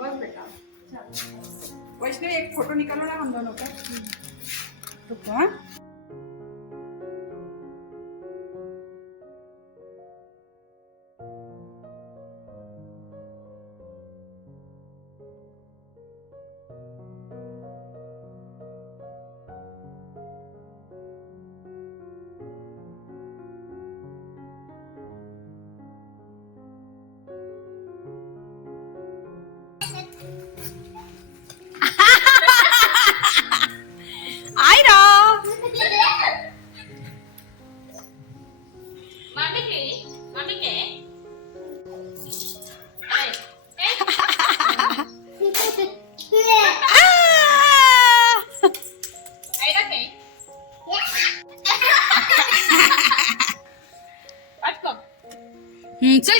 बस बेटा वैष्णवी एक फोटो निकालो ना हम दोनों का। तो चल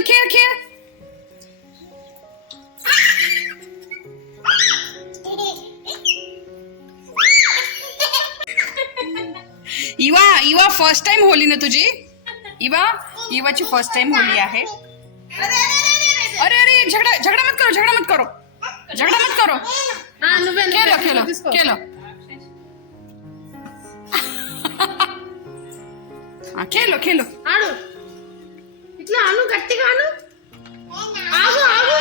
खेळ खेळ। Eva Eva first time Holy ना तुझी? इवाची फर्स्ट टाइम होली आहे। अरे अरे झगड़ा झगड़ा मत करो, झगड़ा मत करो, झगड़ा मत करो। खेलो खेलो खेलो। खेलो खेलो। ఆడు ఇట్లా ఆను గట్టిగా ఆను ఆగు ఆగు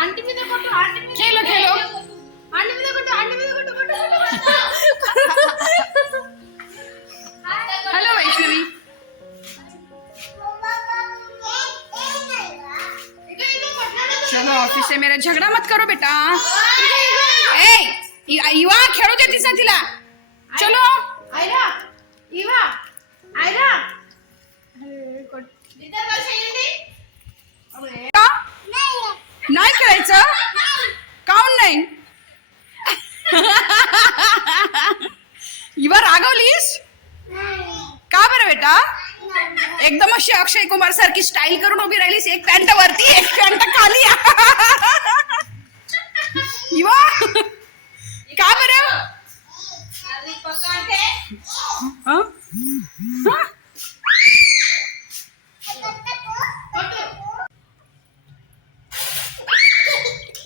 ఆంటీ మీద కొట్టు ఆంటీ మీద खेलो खेलो। ఆంటీ మీద కొట్టు ఆంటీ మీద కొట్టు కొట్టు हेलो वैष्णवी। चलो ऑफिस से मेरा झगड़ा मत करो बेटा। ए इवा खेळू देतीस ना तिला? चलो ఐరా ఇవా ఐరా नाही खेळायचं? काऊन नाही? इवा रागवलीस का बरं बेटा? एकदम अशी अक्षय कुमार सारखी स्टाईल करून उभी राहिलीस, एक पॅन्ट वरती एक पॅन्ट खाली। इवा का बरं?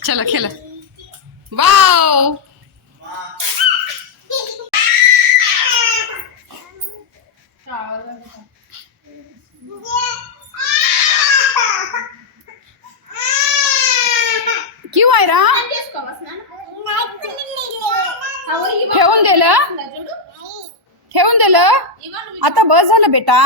चलो खेला। वाव ठेवून दिलं आता बस झालं बेटा.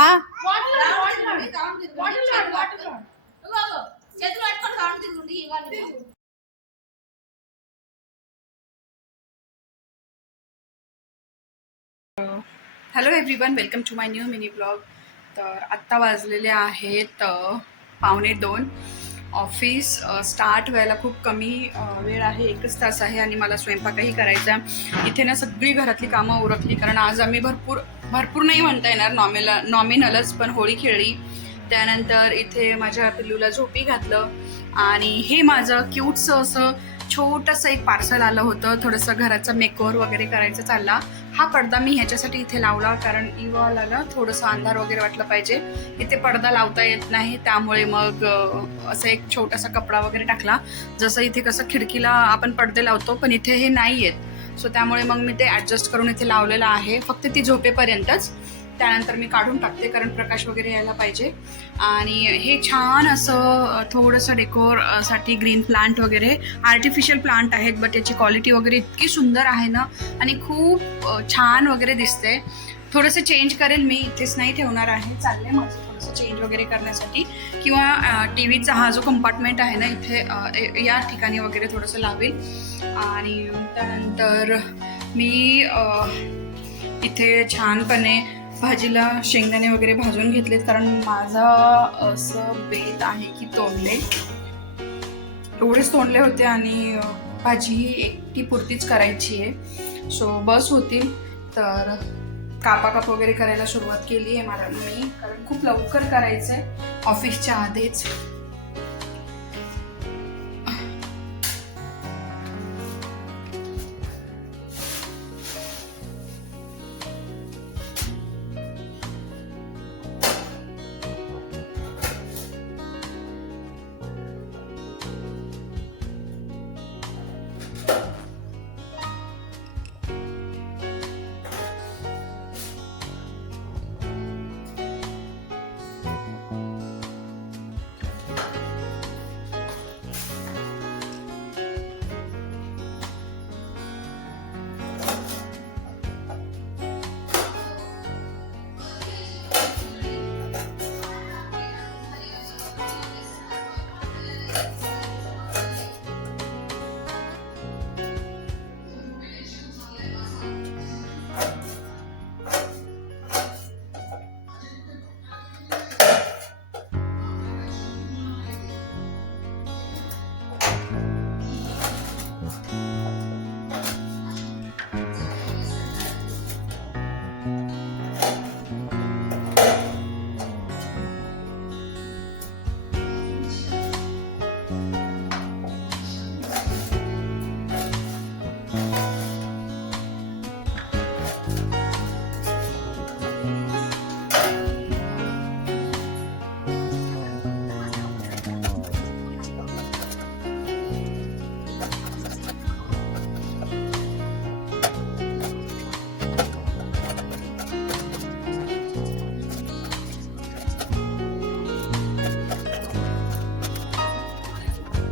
Hello everyone, welcome to my new mini blog. तर आत्ता वाजलेले आहेत 1:45. ऑफिस स्टार्ट व्हायला खूप कमी वेळ आहे, 1च तास आहे आणि मला स्वयंपाकही करायचा. इथे ना सगळी घरातली कामं उरकली, कारण आज आम्ही भरपूर नाही म्हणता येणार, नॉमिनलच पण होळी खेळली. त्यानंतर इथे माझ्या पिल्लूला झोपी घातलं आणि हे माझं क्यूटचं असं छोटंसं एक पार्सल आलं होतं. थोडंसं घराचा मेकओव्हर वगैरे करायचं चालला. हा पडदा मी ह्याच्यासाठी इथे लावला, कारण इवाला ना थोडंसं अंधार वगैरे वाटलं पाहिजे. इथे पडदा लावता येत नाही, त्यामुळे मग असं एक छोटासा कपडा वगैरे टाकला. जसं इथे कसं खिडकीला आपण पडदे लावतो, पण इथे हे नाही आहेत. सो त्यामुळे मग मी ते ॲडजस्ट करून इथे लावलेलं आहे, फक्त ती झोपेपर्यंतच. त्यानंतर मी काढून टाकते, कारण प्रकाश वगैरे यायला पाहिजे. आणि हे छान असं थोडंसं डेकोरसाठी ग्रीन प्लांट वगैरे, आर्टिफिशियल प्लांट आहेत, बट याची क्वालिटी वगैरे इतकी सुंदर आहे ना, आणि खूप छान वगैरे दिसते. थोडंसं चेंज करेल मी, इथेच नाही ठेवणार आहे. चाललंय माझं थोडंसं चेंज वगैरे करण्यासाठी, किंवा टी व्हीचा हा जो कंपार्टमेंट आहे ना, इथे या ठिकाणी वगैरे थोडंसं लावेल. आणि त्यानंतर मी इथे छानपणे भाजीला शेंगदाणे वगैरे भाजून घेतलेत, कारण माझा असं बेत आहे की तोंडले एवढेच तोंडले होते आणि भाजी ही एकटी पुरतीच करायची आहे. सो बस होतील. तर काप वगैरे करायला सुरुवात केली आहे मला मी, कारण खूप लवकर करायचं आहे ऑफिसच्या आधीच.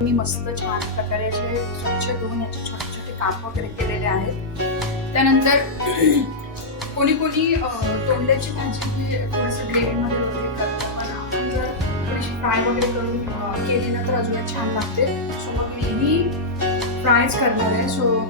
मी मस्त छान प्रकारे असे स्वच्छ धुवून याचे छोटे छोटे काप वगैरे केलेले आहेत. त्यानंतर कोणी तोंडल्याची भाजी थोडंसं ग्रेव्हीमध्ये वगैरे करतात, पण आपण जर थोडीशी फ्राय वगैरे करून केली ना तर अजूनच छान लागते. सो मग मी फ्रायच करणार आहे. सो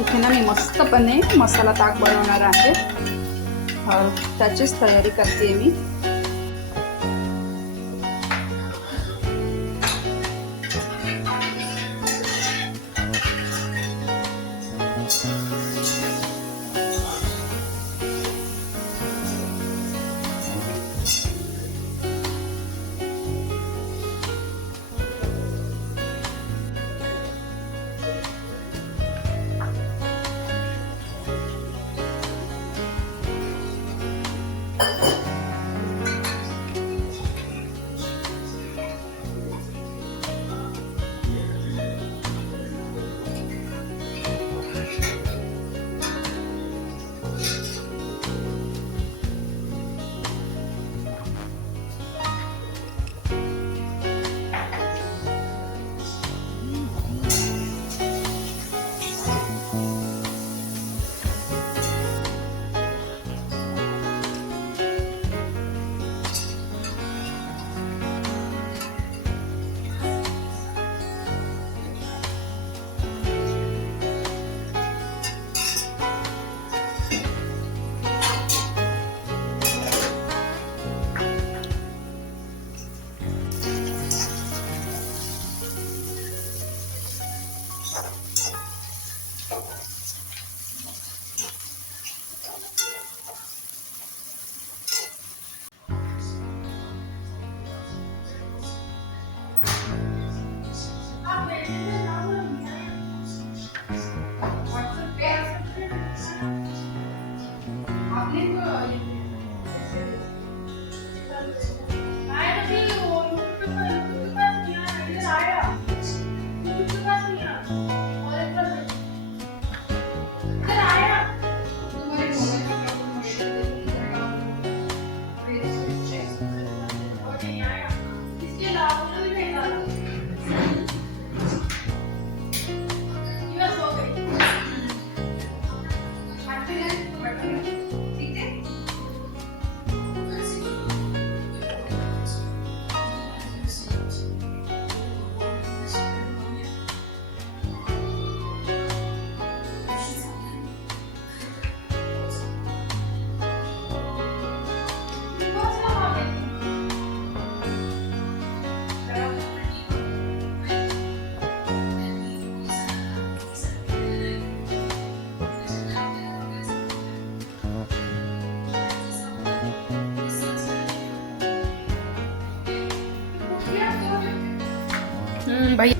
इथे ना मी मस्तपणे मसाला ताक बनवणार आहे. त्याचीच तयारी करते मी. भाई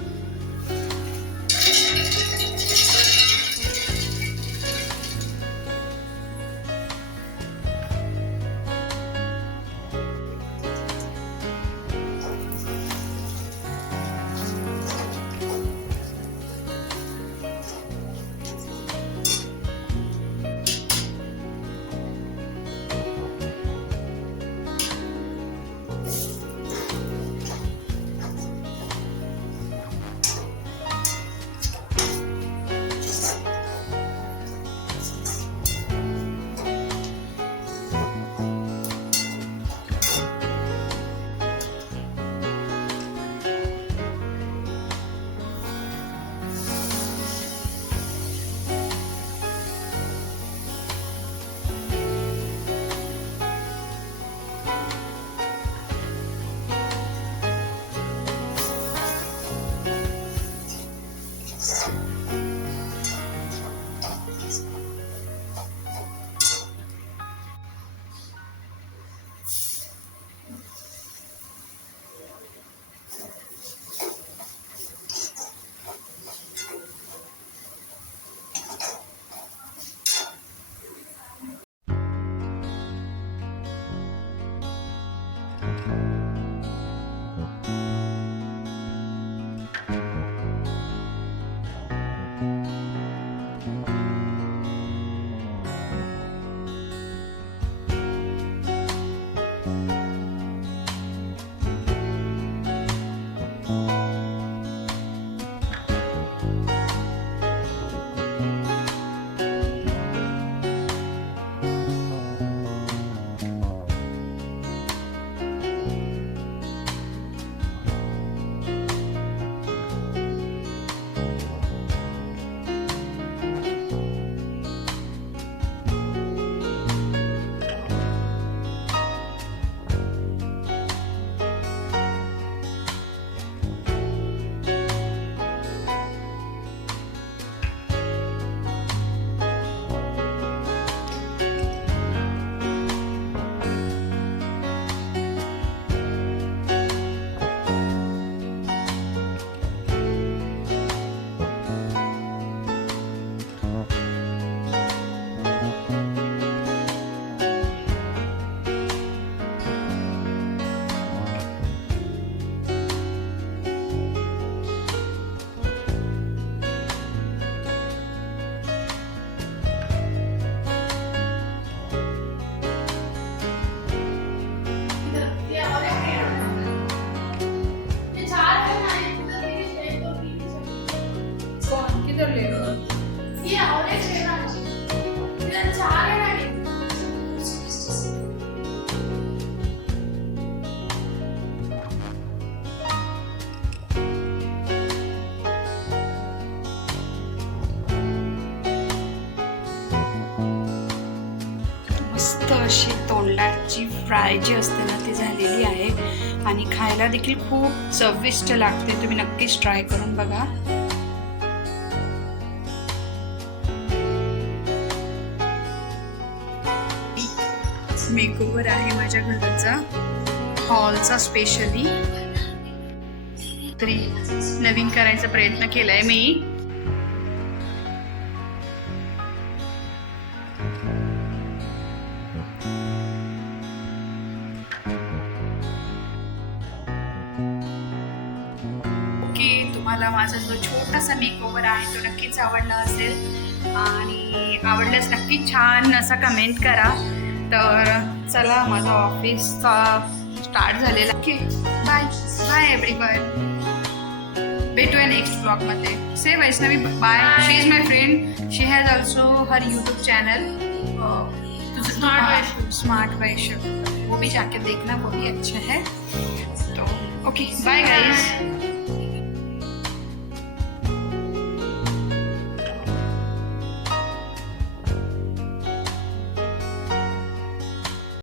मस्त अशी तोंडाची फ्राय जी असते ना ती झालेली आहे आणि खायला देखील खूप चविष्ट लागते. तुम्ही नक्कीच ट्राय करून बघा. मेकओव्हर आहे माझ्या घराचा, हॉलचा स्पेशली. तरी नवीन करायचा प्रयत्न केलाय मी. तुम्हाला माझा जो छोटासा मेकओव्हर आहे तो नक्कीच आवडला असेल आणि आवडल्यास नक्की छान असा कमेंट करा. तर चला माझा ऑफिसचा स्टार्ट झालेला. Okay bye bye everyone. भेटूया नेक्स्ट ब्लॉगमध्ये. Say Vaishnavi bye. She is my friend. She has also her YouTube channel smart Vaishnav. वो भी जाके देखना, वो भी अच्छा है. तो ओके बाय गाइज.